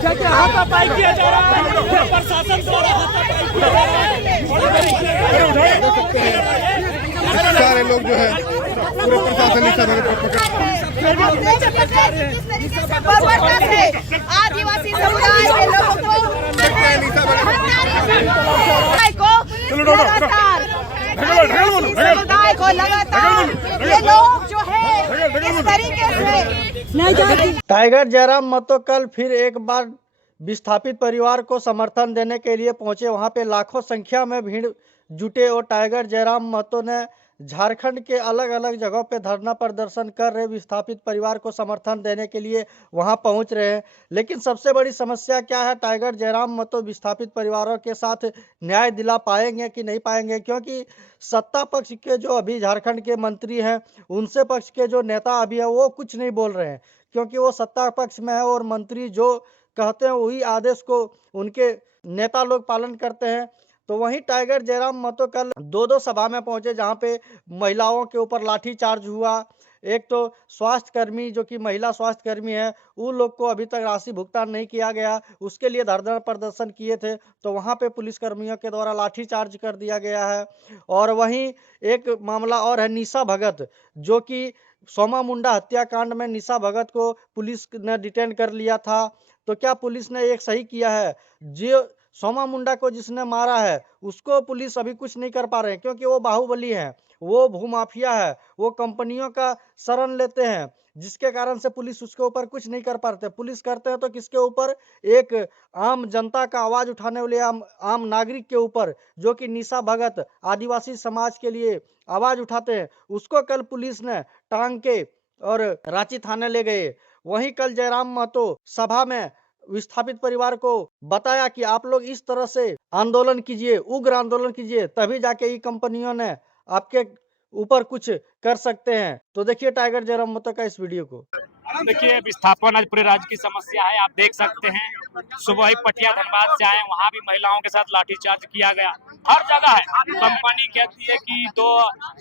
हाथापाई किया जा रहा है, प्रशासन द्वारा हाथापाई किया जा रहा है। सारे लोग जो है पूरे प्रशासन आदिवासी समुदाय के लोगों को लगातार ये लोग जो है इस तरीके से टाइगर जयराम महतो कल फिर एक बार विस्थापित परिवार को समर्थन देने के लिए पहुंचे। वहां पे लाखों संख्या में भीड़ जुटे और टाइगर जयराम महतो ने झारखंड के अलग अलग जगहों पे धरना प्रदर्शन कर रहे विस्थापित परिवार को समर्थन देने के लिए वहां पहुंच रहे हैं। लेकिन सबसे बड़ी समस्या क्या है, टाइगर जयराम महतो विस्थापित परिवारों के साथ न्याय दिला पाएंगे कि नहीं पाएंगे, क्योंकि सत्ता पक्ष के जो अभी झारखंड के मंत्री हैं, उनसे पक्ष के जो नेता अभी है वो कुछ नहीं बोल रहे हैं, क्योंकि वो सत्ता पक्ष में है और मंत्री जो कहते हैं वही आदेश को उनके नेता लोग पालन करते हैं। तो वहीं टाइगर जयराम महतो कल दो सभा में पहुंचे, जहां पे महिलाओं के ऊपर लाठीचार्ज हुआ। एक तो स्वास्थ्य कर्मी जो कि महिला स्वास्थ्य कर्मी है, उन लोग को अभी तक राशि भुगतान नहीं किया गया, उसके लिए धरना प्रदर्शन किए थे, तो वहां पे पुलिस कर्मियों के द्वारा लाठीचार्ज कर दिया गया है। और वहीं एक मामला और है, निशा भगत, जो कि सोमा मुंडा हत्याकांड में निशा भगत को पुलिस ने डिटेन कर लिया था। तो क्या पुलिस ने एक सही किया है? जो सोमा मुंडा को जिसने मारा है उसको पुलिस अभी कुछ नहीं कर पा रहे हैं, क्योंकि वो बाहुबली है, वो भूमाफिया है, वो कंपनियों का शरण लेते हैं, जिसके कारण से पुलिस उसके ऊपर कुछ नहीं कर पाते। पुलिस करते हैं तो किसके ऊपर? एक आम जनता का आवाज उठाने वाले आम नागरिक के ऊपर, जो कि निशा भगत आदिवासी समाज के लिए आवाज उठाते हैं। उसको कल पुलिस ने टांग के और रांची थाने ले गए। वहीं कल जयराम महतो सभा में विस्थापित परिवार को बताया कि आप लोग इस तरह से आंदोलन कीजिए, उग्र आंदोलन कीजिए, तभी जाके ये कंपनियों ने आपके ऊपर कुछ कर सकते हैं। तो देखिए टाइगर जयराम महतो का इस वीडियो को। देखिए, विस्थापन आज पूरे राज्य की समस्या है। आप देख सकते हैं, सुबह ही पटिया धनबाद से आए, वहाँ भी महिलाओं के साथ लाठीचार्ज किया गया। हर जगह है। कंपनी कहती है कि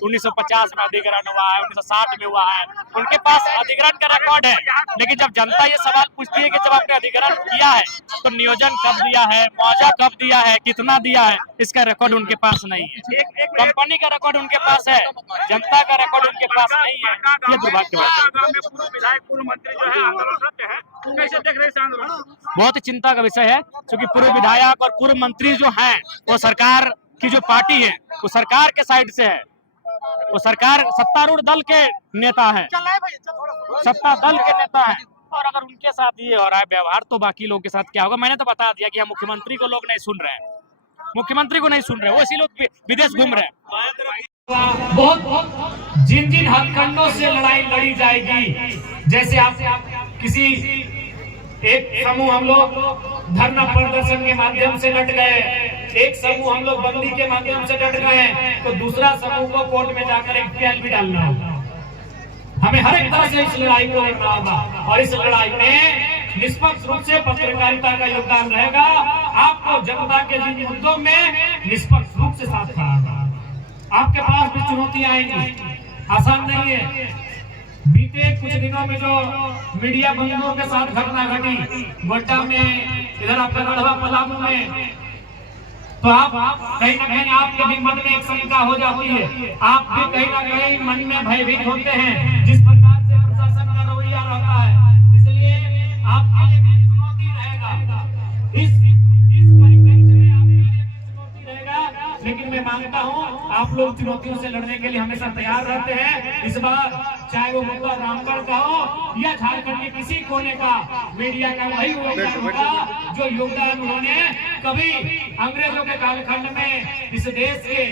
1950 में अधिग्रहण हुआ है, 1960 में हुआ है, उनके पास अधिग्रहण का रिकॉर्ड है। लेकिन जब जनता ये सवाल पूछती है कि जब आपने अधिग्रहण किया है तो नियोजन कब दिया है, मुआवजा कब दिया है, कितना दिया है, इसका रिकॉर्ड उनके पास नहीं है। एक कंपनी का रिकॉर्ड उनके पास है, जनता का रिकॉर्ड उनके पास नहीं है। ये दुर्भाग्यपूर्ण मंत्री जो है आंदोलन करते हैं, कैसे देख रहे हैं आंदोलन? बहुत ही चिंता का विषय है, क्योंकि पूर्व विधायक और पूर्व मंत्री जो हैं वो सरकार की जो पार्टी है वो सरकार के साइड से है, वो सरकार सत्तारूढ़ दल के नेता है, सत्ता दल के नेता है। और अगर उनके साथ ये हो रहा है व्यवहार, तो बाकी लोगों के साथ क्या होगा? मैंने तो बता दिया कि हम मुख्यमंत्री को लोग नहीं सुन रहे हैं, मुख्यमंत्री को नहीं सुन रहे, वो इसी लोग विदेश घूम रहे हैं। बहुत जिन हथकंडों से लड़ाई लड़ी जाएगी, जैसे आप किसी एक समूह हम लोग धरना प्रदर्शन के माध्यम से डट गए, एक समूह हम लोग बंदी के माध्यम से डट गए, तो दूसरा समूह को कोर्ट में जाकर एक PL भी डालना होगा। हमें हर एक तरह से इस लड़ाई को लड़ना होगा, और इस लड़ाई में निष्पक्ष रूप से पत्रकारिता का योगदान रहेगा। आपको जनता के जिन मुद्दों में निष्पक्ष रूप से साथ खड़ा होगा। आपके पास भी चुनौतियां आएंगी, आसान नहीं है। बीते कुछ दिनों में जो मीडिया बंधुओं के साथ घटना घटी गोड्डा में, इधर आपका गढ़वा पलामू में, तो आप कहीं ना कहीं आपके भी मन में एक शंका हो जाती है, आप भी कहीं ना कहीं मन में भयभीत होते हैं जिस प्रकार से प्रशासन का रवैया रहता है। इसलिए आपके लिए भी चुनौती रहेगा, इस परिप्रेक्ष्य में आपके लिए चुनौती रहेगा। लेकिन मैं मानता हूँ आप लोग चुनौतियों से लड़ने के लिए हमेशा तैयार रहते हैं। इस बार चाहे वो मुद्दा रामगढ़ का हो या झारखंड के किसी कोने का, मीडिया का वही योगदान होगा जो योगदान उन्होंने कभी अंग्रेजों के कालखंड में इस देश के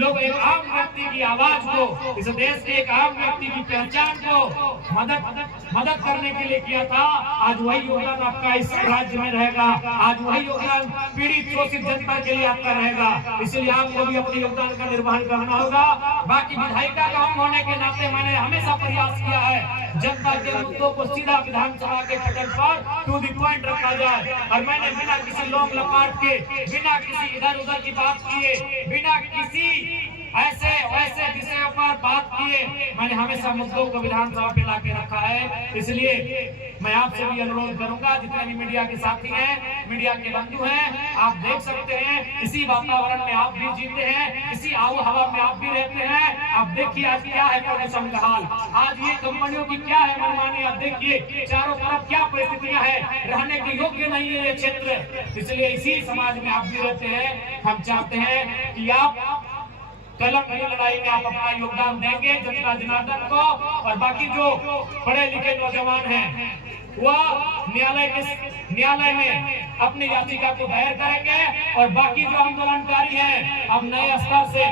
लोग, एक आम व्यक्ति की आवाज को, इस देश के एक आम व्यक्ति की पहचान को मदद करने के लिए किया था। आज वही योगदान आपका इस राज्य में रहेगा, आज वही योगदान पीड़ित शोषित जनता के लिए आपका रहेगा। इसलिए आपको भी अपने योगदान का निर्वहन करना होगा। बाकी विधायिका का हम होने के नाते मैंने हमेशा प्रयास किया है जनता के मुद्दों को सीधा विधानसभा के पटल पर टू द पॉइंट रखा जाए, और मैंने बिना किसी लोग लपाट के, बिना किसी इधर उधर की बात किए, बिना किसी ऐसे वैसे विषयों पर बात किए। मैंने हमेशा मुद्दों को विधानसभा पे लाके रखा है। इसलिए मैं आपसे भी अनुरोध करूंगा, जितने भी मीडिया के साथी हैं, मीडिया के बंधु हैं, आप देख सकते हैं इसी वातावरण में आप भी जीते हैं, इसी आबो हवा में आप भी रहते हैं। आप देखिए आज क्या है प्रदूषण का हाल, आज ये कंपनियों की क्या है मनमानी। आप देखिए चारों तरफ क्या परिस्थितियां हैं, रहने के योग्य नहीं है ये क्षेत्र। इसलिए इसी समाज में आप भी रहते हैं। हम चाहते हैं कि आप कलम की लड़ाई में आप अपना योगदान देंगे जनता जनार्दन को। और बाकी जो पढ़े लिखे नौजवान हैं वह न्यायालय में अपनी याचिका को दायर करेंगे। और बाकी जो आंदोलनकारी हैं अब नए स्तर से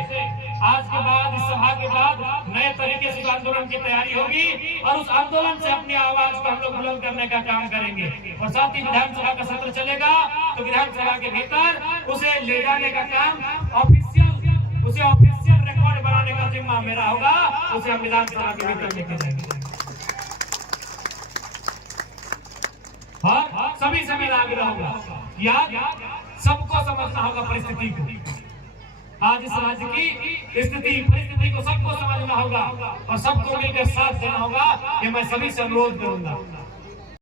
आज के बाद, इस सभा के बाद नए तरीके से आंदोलन की तैयारी होगी और उस आंदोलन से अपनी आवाज को हम लोग बुलंद करने का काम करेंगे। और साथ ही विधानसभा का सत्र चलेगा तो विधानसभा के भीतर उसे ले जाने का काम ऑफिशियल रिकॉर्ड बनाने का जिम्मा मेरा होगा। उसे हम विधानसभा के भीतर लेके जाएंगे और सभी से मेरा आग्रह होगा कि आज सबको समझना होगा परिस्थिति को। आज इस राज्य की परिस्थिति को सबको समझना होगा और सबको मिलकर साथ देना होगा। ये मैं सभी से अनुरोध करूंगा।